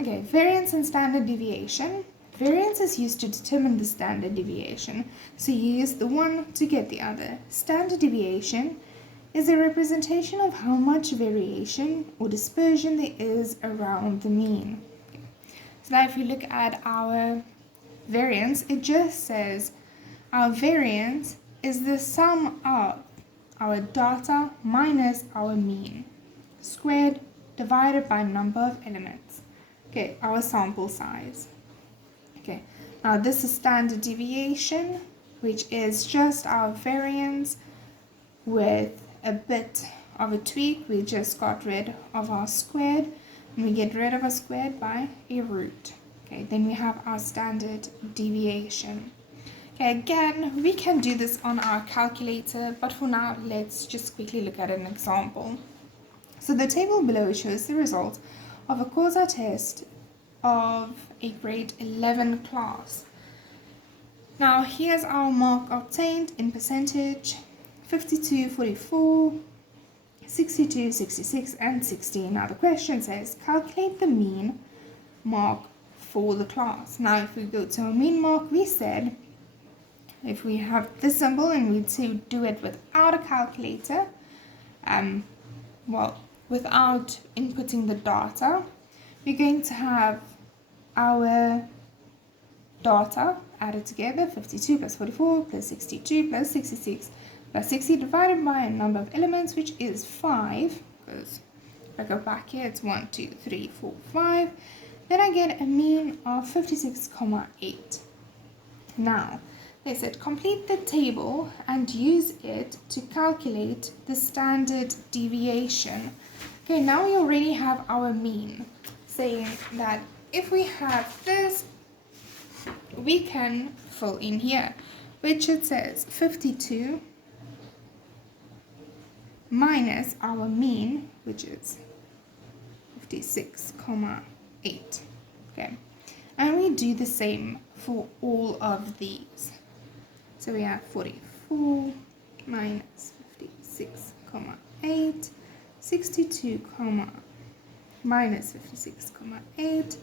Okay, variance and standard deviation. Variance is used to determine the standard deviation. So you use the one to get the other. Standard deviation is a representation of how much variation or dispersion there is around the mean. Okay. So now if you look at our variance, it just says our variance is the sum of our data minus our mean squared divided by number of elements. Okay, our sample size. Okay, now this is standard deviation, which is just our variance with a bit of a tweak. We just got rid of our squared, and we get rid of a squared by a root. Okay, then we have our standard deviation. Okay, again, we can do this on our calculator, but for now, let's just quickly look at an example. So the table below shows the result of a quasi test of a grade 11 class. Now here's our mark obtained in percentage: 52, 44, 62, 66, and 60. Now the question says calculate the mean mark for the class. Now if we go to our mean mark, we said if we have this symbol and we do it without a calculator, without inputting the data, we're going to have our data added together: 52 plus 44 plus 62 plus 66 plus 60 divided by a number of elements, which is 5, because if I go back here, it's 1, 2, 3, 4, 5. Then I get a mean of 56,8. Now, they said complete the table and use it to calculate the standard deviation. Okay, now we already have our mean, saying that if we have this, we can fill in here, which it says 52 minus our mean, which is 56,8. Okay, and we do the same for all of these. So we have 44 minus 56,8, 62, minus 56,8,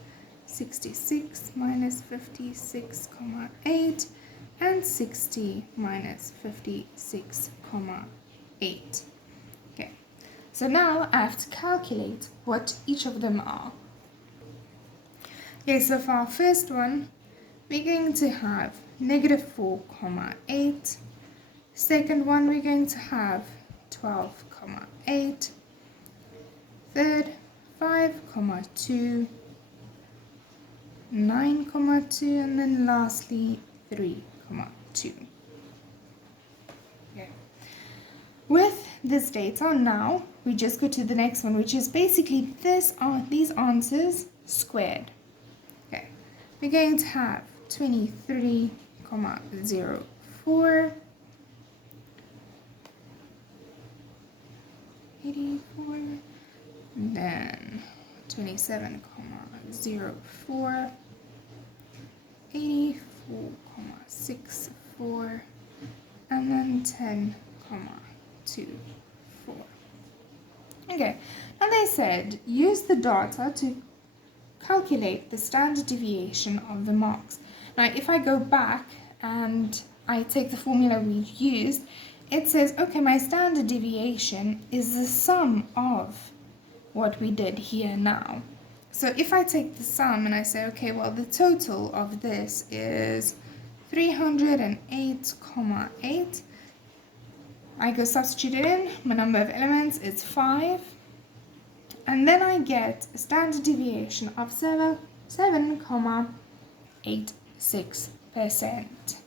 66 minus 56,8, and 60 minus 56,8. Okay, so now I have to calculate what each of them are. Okay, so for our first one, we're going to have negative 4,8. Second one, we're going to have 12,8. Third, 5,2, 9,2, and then lastly 3,2. Okay. With this data, now we just go to the next one, which is basically these answers squared. Okay, we're going to have 23,04, 84, then 27,04, 84,64, and then 10,24. Okay, and they said use the data to calculate the standard deviation of the marks. Now if I go back and I take the formula we used, it says, okay, my standard deviation is the sum of what we did here now. So if I take the sum and I say, okay, well, the total of this is 308,8. I go substitute it in, my number of elements is 5, and then I get a standard deviation of 7,86%.